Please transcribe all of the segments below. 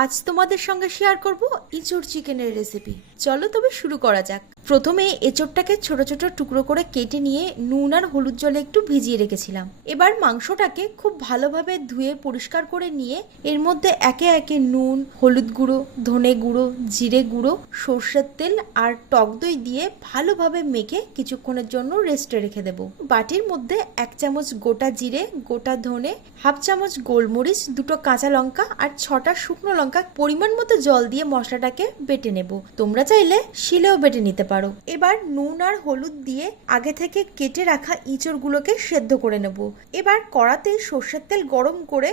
আজ তোমাদের সঙ্গে শেয়ার করব ইঁচড় চিকেনের রেসিপি। চলো তবে শুরু করা যাক। প্রথমে এঁচড়টাকে ছোট ছোট টুকরো করে কেটে নিয়ে নুন আর হলুদ জলে একটু ভিজিয়ে রেখেছিলাম। এবার মাংসটাকে খুব ভালোভাবে ধুয়ে পরিষ্কার করে নিয়ে এর মধ্যে একে একে নুন, হলুদ গুঁড়ো, ধনে গুঁড়ো, জিরে গুঁড়ো, সর্ষের তেল আর টক দই দিয়ে ভালোভাবে মেখে কিছুক্ষণের জন্য রেস্টে রেখে দেব। বাটির মধ্যে 1 চামচ গোটা জিরে, গোটা ধনে, হাফ চামচ গোলমরিচ, 2টো কাঁচা লঙ্কা আর 6টা শুকনো লঙ্কা পরিমাণ মতো জল দিয়ে মশলাটাকে বেটে নেব। তোমরা চাইলে শিলেও বেটে নিতে পারো। এবার নুন আর হলুদ দিয়ে আগে থেকে কেটে রাখা ইঁচড়গুলোকে সেদ্ধ করে নেব। এবার কড়াতে সর্ষের তেল গরম করে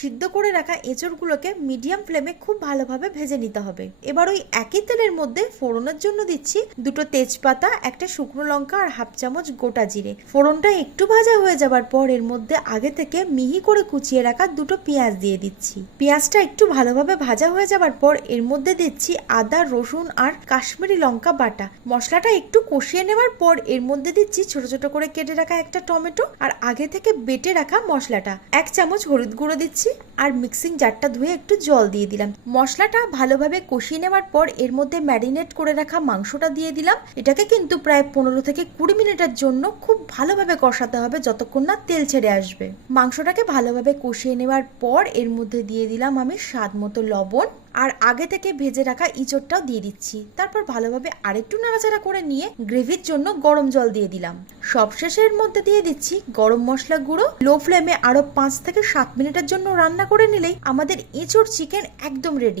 সিদ্ধ করে রাখা এঁচড়গুলোকে মিডিয়াম ফ্লেমে খুব ভালোভাবে ভেজে নিতে হবে। এবার ওই একই তেলের মধ্যে ফোড়নের জন্য দিচ্ছি 2টো তেজপাতা, 1টা শুকনো লঙ্কা আর হাফ চামচ গোটা জিরে। ফোড়নটা একটু ভাজা হয়ে যাবার পর এর মধ্যে আগে থেকে মিহি করে কুচিয়ে রাখা 2টো পেঁয়াজ দিয়ে দিচ্ছি। পেঁয়াজটা একটু ভালোভাবে ভাজা হয়ে যাবার পর এর মধ্যে দিচ্ছি আদা, রসুন আর কাশ্মীরি লঙ্কা বাটা। মশলাটা একটু কষিয়ে নেওয়ার পর এর মধ্যে দিচ্ছি ছোট ছোট করে কেটে রাখা 1টা টমেটো আর আগে থেকে বেটে রাখা মশলাটা। 1 চামচ হলুদ গুঁড়ো দিচ্ছি আর মিক্সিং জারটা ধুয়ে একটু জল দিয়ে দিলাম। মশলাটা ভালোভাবে কষিয়ে নেওয়ার পর এর মধ্যে ম্যারিনেট করে রাখা মাংসটা দিয়ে দিলাম। এটাকে কিন্তু প্রায় 15 থেকে 20 মিনিটের জন্য খুব ভালোভাবে কষাতে হবে যতক্ষণ না তেল ছেড়ে আসবে। মাংসটাকে ভালোভাবে কষিয়ে নেওয়ার পর এর মধ্যে দিয়ে দিলাম আমি স্বাদ মতো লবণ আর আগে থেকে ভেজে রাখা ইঁচড়টাও দিয়ে দিচ্ছি। তারপর ভালোভাবে আরেকটু নাড়াচাড়া করে নিয়ে গ্রেভির জন্য গরম জল দিয়ে দিলাম। সবশেষে এর মধ্যে দিয়ে দিচ্ছি গরম মশলা গুঁড়ো। লো ফ্লেমে আরো 5 থেকে 7 মিনিটের জন্য রান্না করে নিলেই আমাদের এঁচড় চিকেন একদম রেডি।